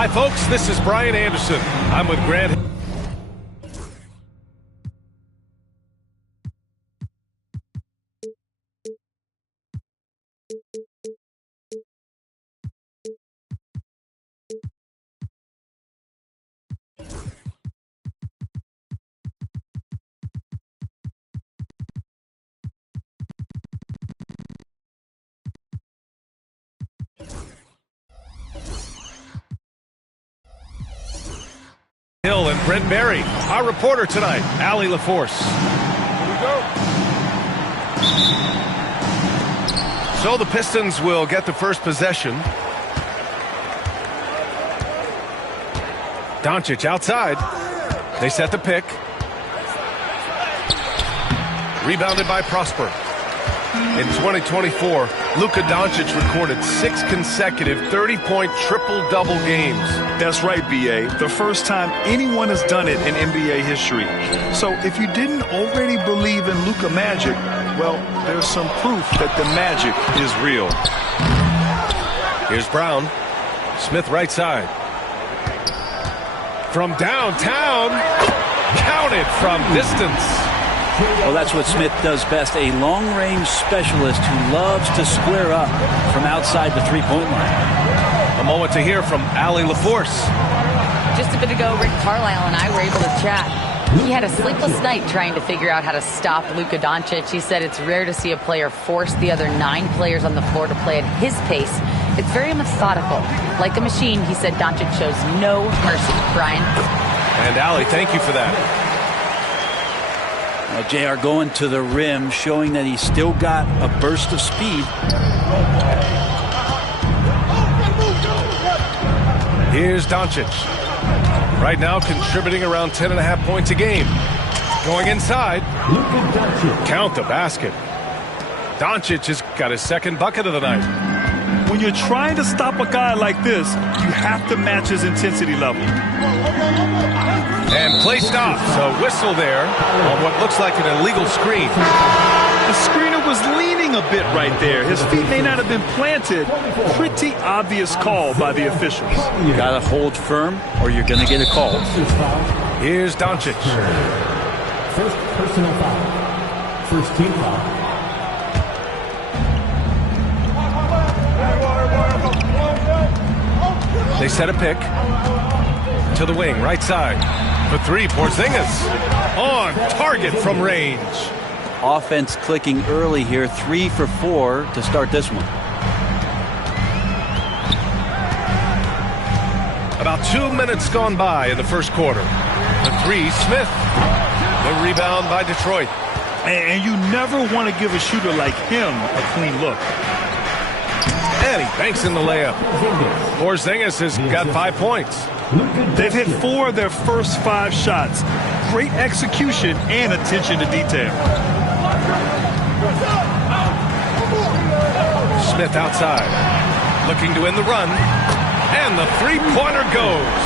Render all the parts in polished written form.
Hi, folks. This is Brian Anderson. I'm with Grant. Hill and Brent Berry. Our reporter tonight, Allie LaForce. Here we go. So the Pistons will get the first possession. Doncic outside. They set the pick. Rebounded by Prosper. In 2024, Luka Doncic recorded 6 consecutive 30-point triple-double games. That's right, B.A. The first time anyone has done it in NBA history. So if you didn't already believe in Luka magic, well, there's some proof that the magic is real. Here's Brown. Smith right side. From downtown. Counted from distance. Well, that's what Smith does best, a long-range specialist who loves to square up from outside the three-point line. A moment to hear from Allie LaForce. Just a bit ago, Rick Carlisle and I were able to chat. He had a sleepless night trying to figure out how to stop Luka Doncic. He said it's rare to see a player force the other 9 players on the floor to play at his pace. It's very methodical. Like a machine, he said Doncic shows no mercy. Brian? And Allie, thank you for that. Well, JR going to the rim, showing that he's still got a burst of speed. Here's Doncic. Right now contributing around 10.5 points a game. Going inside. Count the basket. Doncic has got his second bucket of the night. When you're trying to stop a guy like this, you have to match his intensity level. And play stops. A whistle there on what looks like an illegal screen. The screener was leaning a bit right there. His feet may not have been planted. Pretty obvious call by the officials. You got to hold firm or you're going to get a call. Here's Doncic. First personal foul. First team foul. They set a pick to the wing, right side. For 3, Porzingis on target from range. Offense clicking early here, 3 for 4 to start this one. About 2 minutes gone by in the first quarter. The 3, Smith. The rebound by Detroit. And you never want to give a shooter like him a clean look. And he banks in the layup. Porzingis has got 5 points. They've hit 4 of their first 5 shots. Great execution and attention to detail. Smith outside. Looking to win the run. And the three-pointer goes.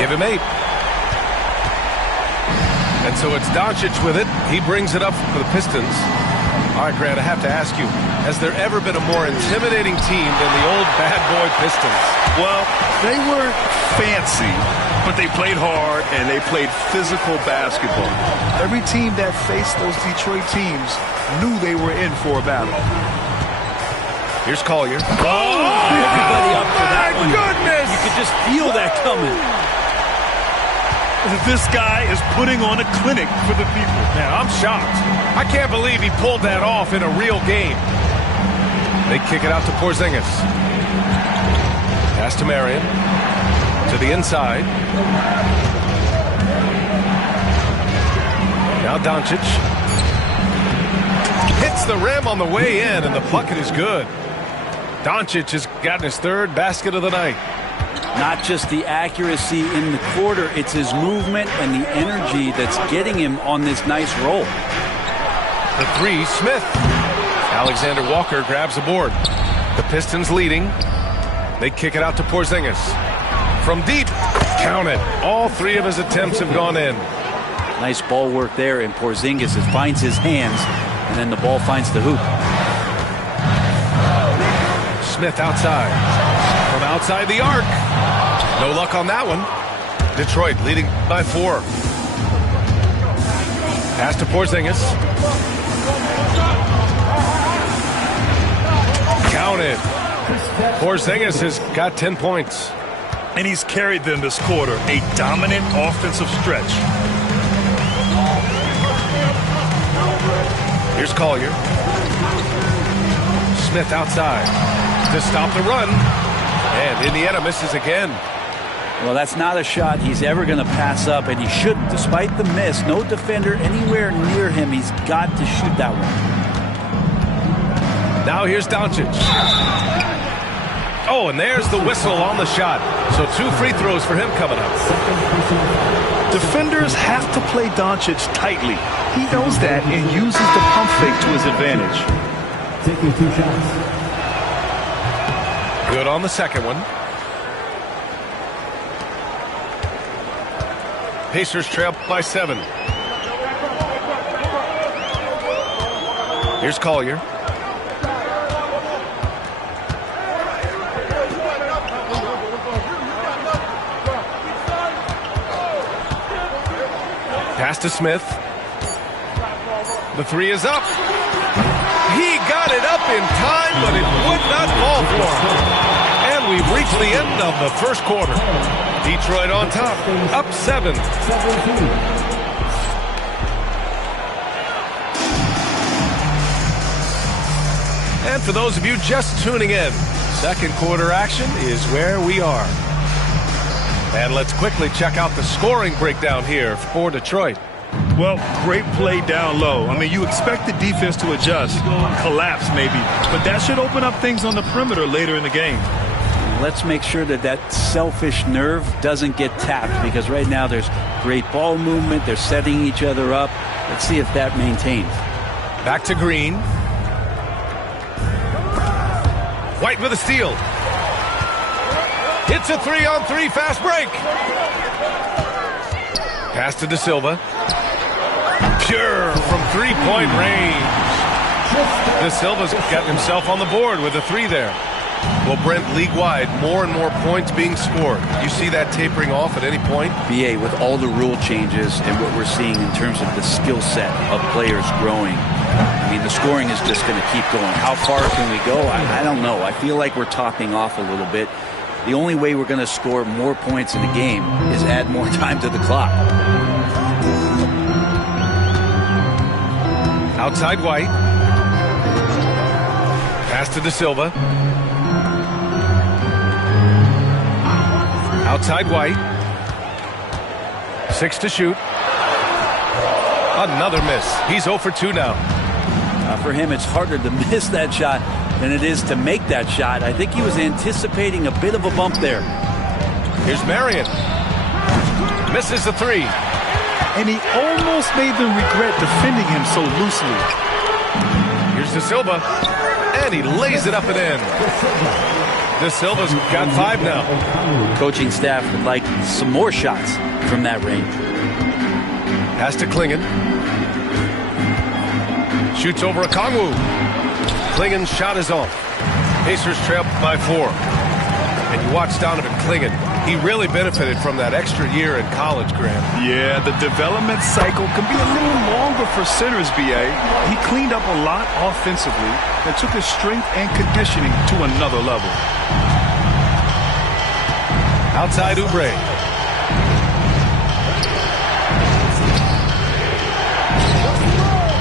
Give him 8. And so it's Doncic with it. He brings it up for the Pistons. All right, Grant, I have to ask you, has there ever been a more intimidating team than the old bad boy Pistons? Well, they weren't fancy, but they played hard and they played physical basketball. Every team that faced those Detroit teams knew they were in for a battle. Here's Collier. Everybody up for that one. Goodness! You could just feel that coming. This guy is putting on a clinic for the people. Man, I'm shocked. I can't believe he pulled that off in a real game. They kick it out to Porzingis. Pass to Marion. To the inside. Now Doncic. Hits the rim on the way in, and the bucket is good. Doncic has gotten his 3rd basket of the night. Not just the accuracy in the quarter, it's his movement and the energy that's getting him on this nice roll. The 3, Smith. Alexander Walker grabs the board. The Pistons leading. They kick it out to Porzingis. From deep, count it. All 3 of his attempts have gone in. Nice ball work there, and Porzingis finds his hands, and then the ball finds the hoop. Smith outside. From outside the arc. No luck on that one. Detroit leading by 4. Pass to Porzingis. Counted. Porzingis has got 10 points. And he's carried them this quarter. A dominant offensive stretch. Here's Collier. Smith outside to stop the run. And Indiana misses again. Well, that's not a shot he's ever going to pass up, and he shouldn't. Despite the miss, no defender anywhere near him. He's got to shoot that one. Now here's Doncic. Oh, and there's the whistle on the shot. So 2 free throws for him coming up. Defenders have to play Doncic tightly. He knows that and uses the pump fake to his advantage. Taking 2 shots. Good on the second one. Pacers trail by 7. Here's Collier. Pass to Smith. The 3 is up. He got it up in time, but it would not fall for him. And we've reached the end of the first quarter. Detroit on top, up 7. And for those of you just tuning in, second quarter action is where we are. And let's quickly check out the scoring breakdown here for Detroit. Well, great play down low. I mean, you expect the defense to adjust, collapse maybe, but that should open up things on the perimeter later in the game. Let's make sure that that selfish nerve doesn't get tapped, because right now there's great ball movement. They're setting each other up. Let's see if that maintains. Back to Green. White with a steal. Hits a 3-on-3 fast break. Pass to De Silva. Pure from 3-point range. De Silva's got himself on the board with a 3 there. Well, Brent, league-wide, more and more points being scored. You see that tapering off at any point? BA, with all the rule changes and what we're seeing in terms of the skill set of players growing, I mean, the scoring is just going to keep going. How far can we go? I don't know. I feel like we're topping off a little bit. The only way we're going to score more points in the game is add more time to the clock. Outside White. Pass to De Silva. Outside White. 6 to shoot. Another miss. He's 0 for 2 now. For him, it's harder to miss that shot than it is to make that shot. I think he was anticipating a bit of a bump there. Here's Marion. Misses the 3. And he almost made them regret defending him so loosely. Here's De Silva. And he lays it up and in. De Silva's got 5 now. Coaching staff would like some more shots from that range. Pass to Klingon. Shoots over a Kongwu. Klingon's shot is off. Pacers trail by 4. And you watch Donovan Klingon. He really benefited from that extra year in college, Graham. Yeah, the development cycle can be a little longer for centers, BA. He cleaned up a lot offensively and took his strength and conditioning to another level. Outside Oubre.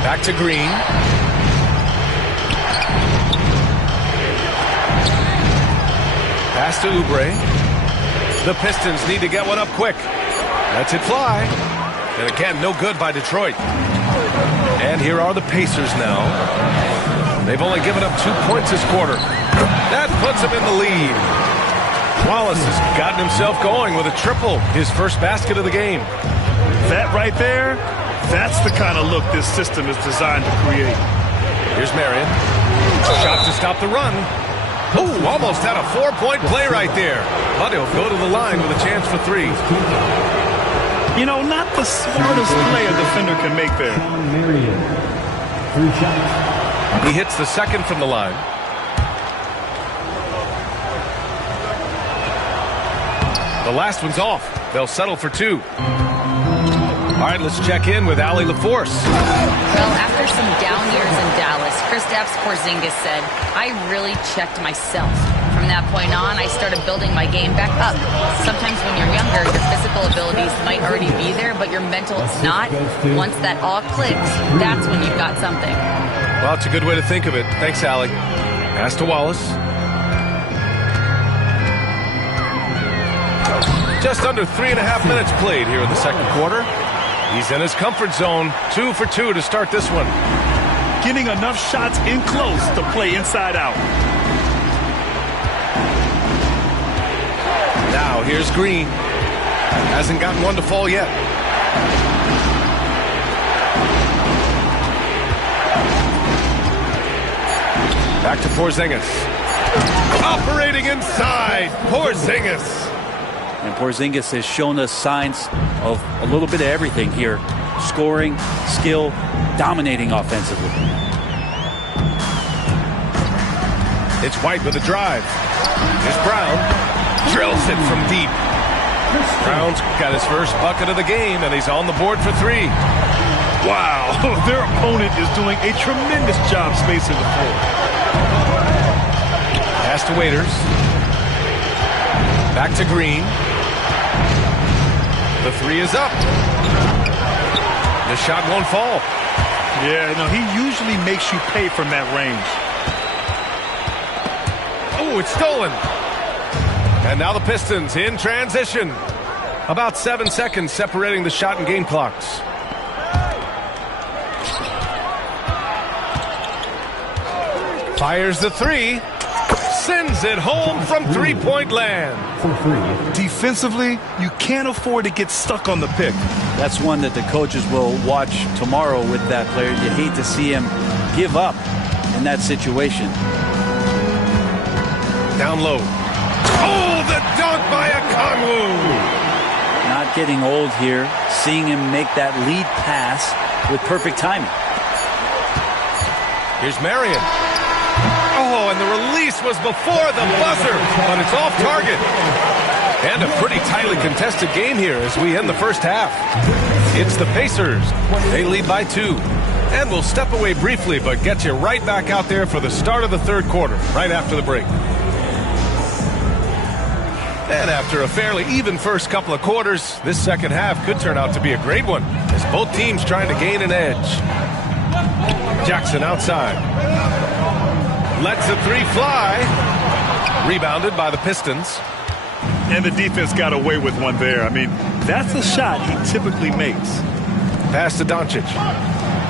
Back to Green. Pass to Oubre. The Pistons need to get one up quick. Lets it fly. And again, no good by Detroit. And here are the Pacers now. They've only given up 2 points this quarter. That puts them in the lead. Wallace has gotten himself going with a triple, his first basket of the game. That right there, that's the kind of look this system is designed to create. Here's Marion. Shot to stop the run. Oh, almost had a 4-point play right there. But he'll go to the line with a chance for 3. You know, not the smartest play a defender can make there. Marion. 3 shots. He hits the second from the line. The last one's off. They'll settle for 2. All right, let's check in with Allie LaForce. Well, after some down years in Dallas, Kristaps Porzingis said, I really checked myself. From that point on, I started building my game back up. Sometimes when you're younger, your physical abilities might already be there, but your mental is not. Once that all clicks, that's when you've got something. Well, it's a good way to think of it. Thanks, Allie. Pass to Wallace. Just under 3.5 minutes played here in the second quarter. He's in his comfort zone. 2 for 2 to start this one. Getting enough shots in close to play inside out. Now here's Green. Hasn't gotten one to fall yet. Back to Porzingis. Operating inside. Porzingis. And Porzingis has shown us signs of a little bit of everything here. Scoring, skill, dominating offensively. It's White with a drive. Here's Brown. Drills it from deep. Brown's got his first bucket of the game, and he's on the board for 3. Wow, their opponent is doing a tremendous job spacing the floor. Pass to Waiters. Back to Green. The 3 is up. The shot won't fall. Yeah, no, he usually makes you pay from that range. Oh, it's stolen. And now the Pistons in transition. About 7 seconds separating the shot and game clocks. Fires the 3. Sends it home from three-point land. Defensively, you can't afford to get stuck on the pick. That's one that the coaches will watch tomorrow with that player. You hate to see him give up in that situation. Down low. Oh, the dunk by Okongwu. Not getting old here. Seeing him make that lead pass with perfect timing. Here's Marion. Oh, and the release was before the buzzer, but it's off target. And a pretty tightly contested game here as we end the first half. It's the Pacers. They lead by 2. And we'll step away briefly, but get you right back out there for the start of the third quarter, right after the break. And after a fairly even first couple of quarters, this second half could turn out to be a great one, as both teams trying to gain an edge. Jackson outside. Lets the 3 fly. Rebounded by the Pistons. And the defense got away with one there. I mean, that's a shot he typically makes. Pass to Doncic.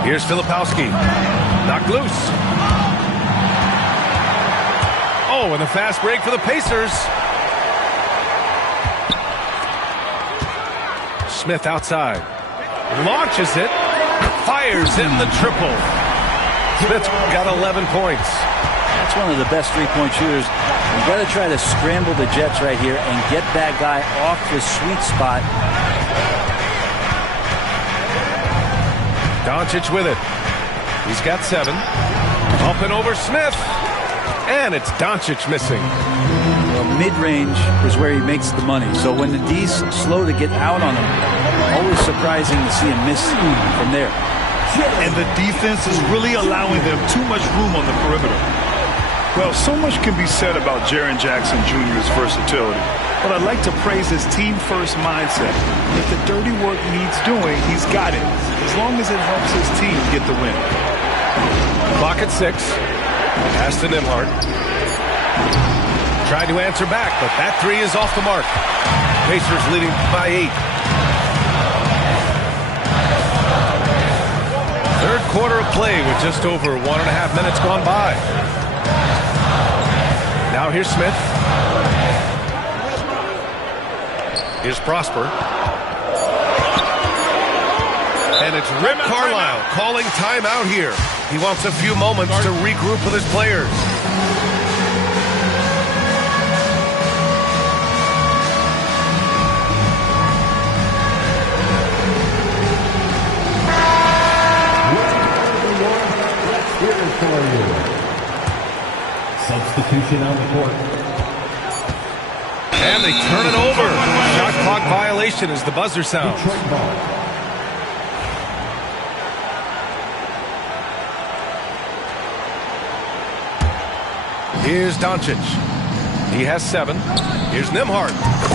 Here's Filipowski. Knocked loose. Oh, and a fast break for the Pacers. Smith outside. Launches it. Fires in the triple. Smith's got 11 points. That's one of the best three-point shooters. You got to try to scramble the Jets right here and get that guy off the sweet spot. Doncic with it. He's got 7. Up and over Smith. And it's Doncic missing. Well, mid-range is where he makes the money. So when the D's slow to get out on him, always surprising to see him miss from there. And the defense is really allowing them too much room on the perimeter. Well, so much can be said about Jaren Jackson Jr.'s versatility, but I'd like to praise his team-first mindset. If the dirty work needs doing, he's got it, as long as it helps his team get the win. Clock at 6. Pass to Nembhard. Tried to answer back, but that 3 is off the mark. Pacers leading by 8. Third quarter of play with just over 1.5 minutes gone by. Now here's Smith. Here's Prosper. And it's Rick Carlisle calling timeout here. He wants a few moments to regroup with his players. Substitution on the court. And they turn it over. clock violation as the buzzer sounds. Detroit ball. Here's Doncic. He has 7. Here's Nembhard.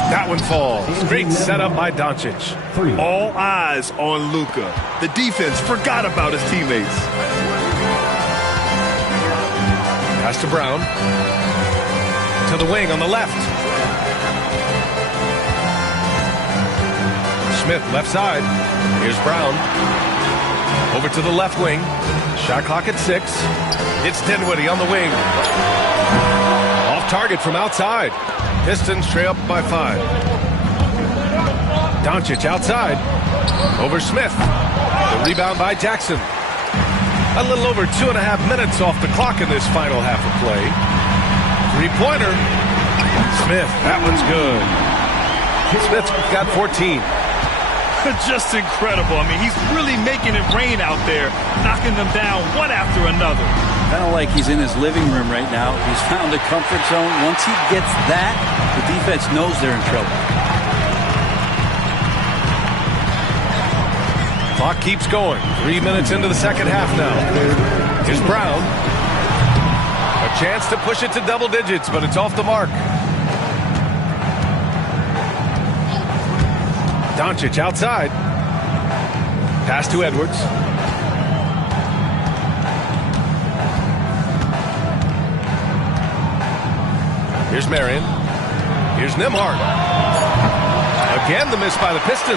That one falls. Great setup by Doncic. 3. All eyes on Luka. The defense forgot about his teammates. Pass to Brown. To the wing on the left. Smith left side. Here's Brown. Over to the left wing. Shot clock at 6. It's Dinwiddie on the wing. Off target from outside. Pistons trail up by 5. Doncic outside. Over Smith. The rebound by Jackson. A little over 2.5 minutes off the clock in this final half of play. Three-pointer. Smith, that one's good. Smith's got 14. Just incredible. I mean, he's really making it rain out there, knocking them down one after another. Kind of like he's in his living room right now. He's found a comfort zone. Once he gets that, the defense knows they're in trouble. Clock keeps going. 3 minutes into the second half now. Here's Brown. A chance to push it to double digits, but it's off the mark. Doncic outside. Pass to Edwards. Here's Marion. Here's Nembhard. Again, the miss by the Pistons.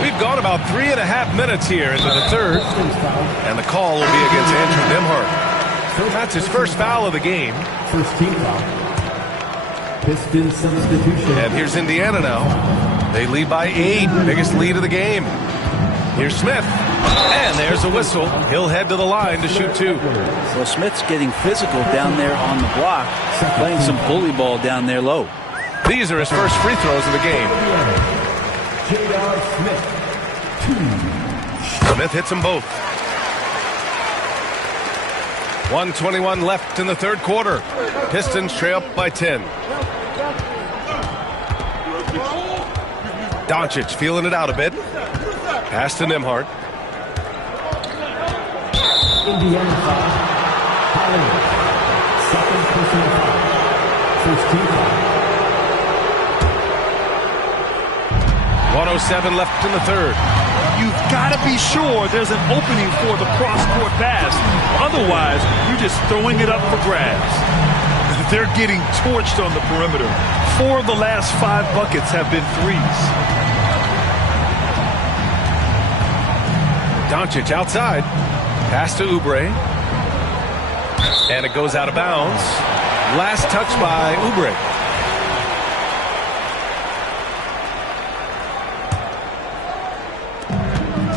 We've gone about 3.5 minutes here into the third. And the call will be against Andrew Nembhard. That's his first foul of the game. First team foul. Pistons substitution. And here's Indiana now. They lead by 8. Biggest lead of the game. Here's Smith. And there's a whistle. He'll head to the line to shoot 2. So Smith's getting physical down there on the block, playing some bully ball down there low. These are his first free throws of the game. J.R. Smith. 2. Smith hits them both. 1:21 left in the third quarter. Pistons trail up by 10. Doncic feeling it out a bit. Pass to Nembhard. Indiana foul. Holiday. Second personal foul. First team foul. 1:07 left in the third. You've got to be sure there's an opening for the cross-court pass. Otherwise, you're just throwing it up for grabs. They're getting torched on the perimeter. 4 of the last 5 buckets have been threes. Doncic outside. Pass to Oubre. And it goes out of bounds. Last touch by Oubre.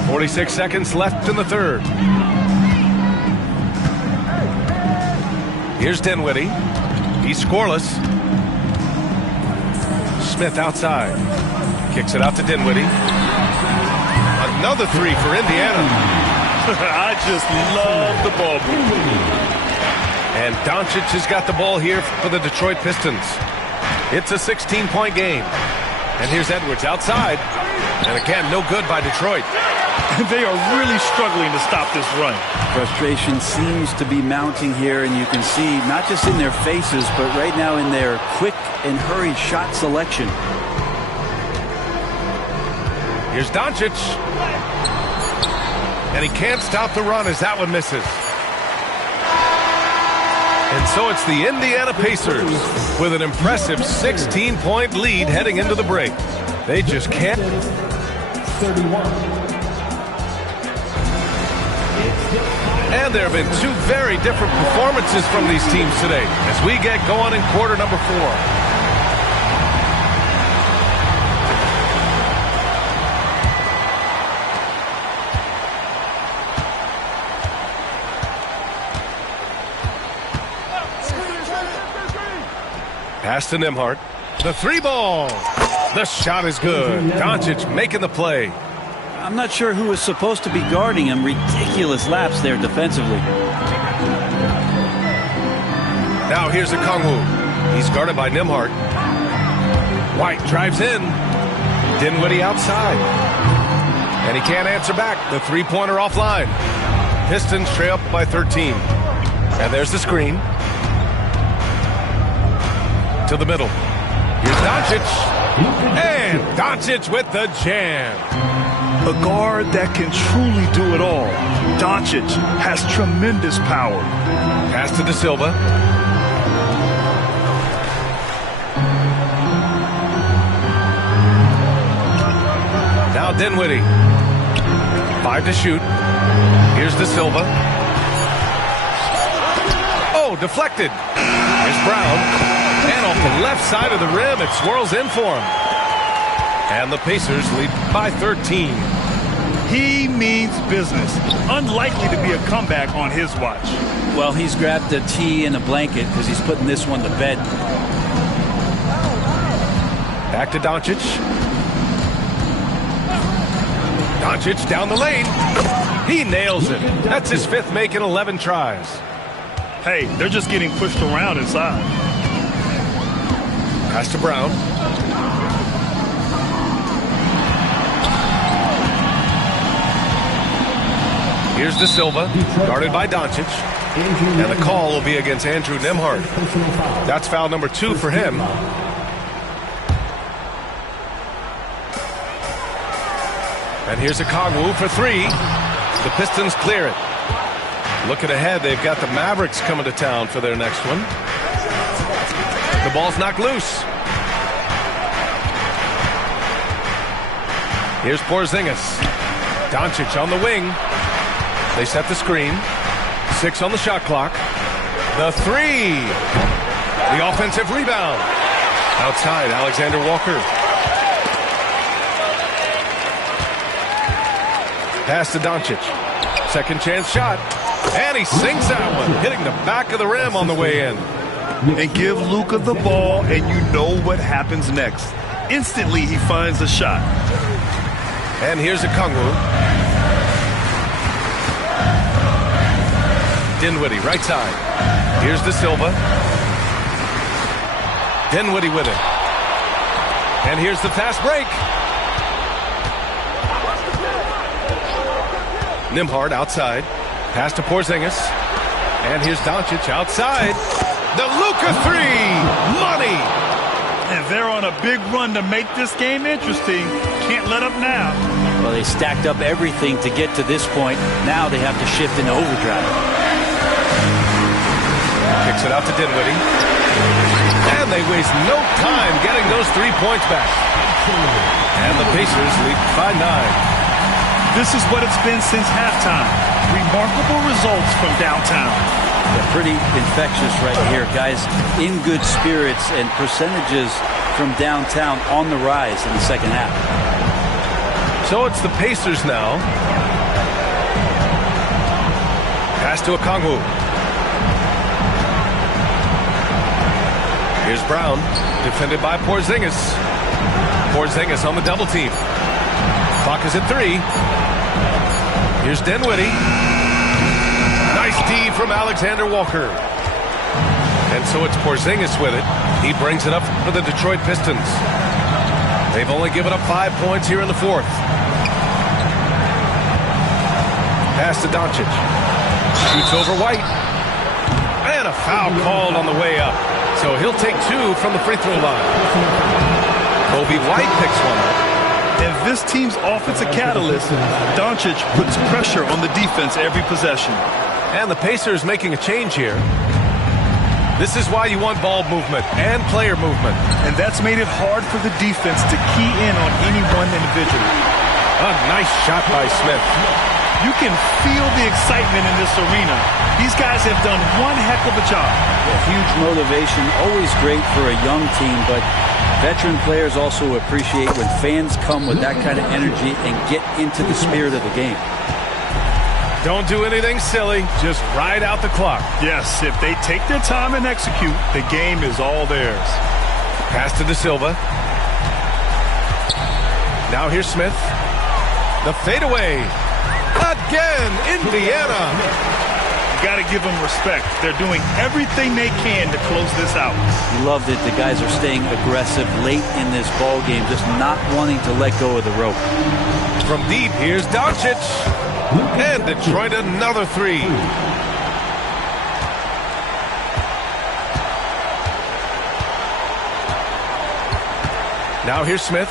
.46 seconds left in the third. Here's Dinwiddie. He's scoreless. Smith outside. Kicks it out to Dinwiddie. Another 3 for Indiana. I just love the ball movement. And Doncic has got the ball here for the Detroit Pistons. It's a 16-point game. And here's Edwards outside. And again, no good by Detroit. They are really struggling to stop this run. Frustration seems to be mounting here, and you can see not just in their faces, but right now in their quick and hurried shot selection. Here's Doncic. And he can't stop the run as that one misses. And so it's the Indiana Pacers with an impressive 16-point lead heading into the break. They just can't. 31. And there have been 2 very different performances from these teams today as we get going in quarter number 4. Pass to Nembhard. The 3 ball. The shot is good. Doncic making the play. I'm not sure who is supposed to be guarding him. Ridiculous lapse there defensively. Now here's a Kongwu. He's guarded by Nembhard. White drives in. Dinwiddie outside. And he can't answer back. The three-pointer offline. Pistons trail up by 13. And there's the screen. To the middle. Here's Doncic. And Doncic with the jam. A guard that can truly do it all. Doncic has tremendous power. Pass to De Silva. Now Dinwiddie. 5 to shoot. Here's De Silva. Oh, deflected. Here's Brown. And off the left side of the rim, it swirls in for him. And the Pacers lead by 13. He means business. Unlikely to be a comeback on his watch. Well, he's grabbed a tee and a blanket because he's putting this one to bed. Back to Doncic. Doncic down the lane. He nails it. That's his 5th make in 11 tries. Hey, they're just getting pushed around inside. Pass to Brown. Here's De Silva, guarded by Doncic. And the call will be against Andrew Nembhard. That's foul number 2 for him. And here's a Kongwu for 3. The Pistons clear it. Looking ahead, they've got the Mavericks coming to town for their next one. The ball's knocked loose. Here's Porzingis. Doncic on the wing. They set the screen. 6 on the shot clock. The 3. The offensive rebound. Outside, Alexander Walker. Pass to Doncic. Second chance shot. And he sinks that one, hitting the back of the rim on the way in. And give Luka the ball, and you know what happens next. Instantly, he finds a shot. And here's a Kongwu. Dinwiddie, right side. Here's De Silva. Dinwiddie with it. And here's the fast break. Nembhard outside. Pass to Porzingis. And here's Doncic outside. The Luka 3. Money. And they're on a big run to make this game interesting. Can't let up now. Well, they stacked up everything to get to this point. Now they have to shift into overdrive. Kicks it out to Dinwiddie. And they waste no time getting those 3 points back. And the Pacers lead by 9. This is what it's been since halftime. Remarkable results from downtown. They're pretty infectious right here, guys. In good spirits and percentages from downtown on the rise in the second half. So it's the Pacers now. Pass to a Kongwu. Here's Brown, defended by Porzingis. Porzingis on the double team. Clock is at 3. Here's Dinwiddie. Nice D from Alexander Walker. And so it's Porzingis with it. He brings it up for the Detroit Pistons. They've only given up 5 points here in the 4th. Pass to Doncic. Shoots over White. And a foul called on the way up. So he'll take 2 from the free throw line. Kobe White picks one up. If this team's offensive catalyst, Doncic puts pressure on the defense every possession. And the Pacers making a change here. This is why you want ball movement and player movement. And that's made it hard for the defense to key in on any one individual. A nice shot by Smith. You can feel the excitement in this arena. These guys have done one heck of a job. Huge motivation, always great for a young team, but veteran players also appreciate when fans come with that kind of energy and get into the spirit of the game. Don't do anything silly. Just ride out the clock. Yes, if they take their time and execute, the game is all theirs. Pass to De Silva. Now here's Smith. The fadeaway. Again, Indiana. got to give them respect. They're doing everything they can to close this out. You love that the guys are staying aggressive late in this ball game, just not wanting to let go of the rope. From deep, here's Doncic. And Detroit another three. Now here's Smith.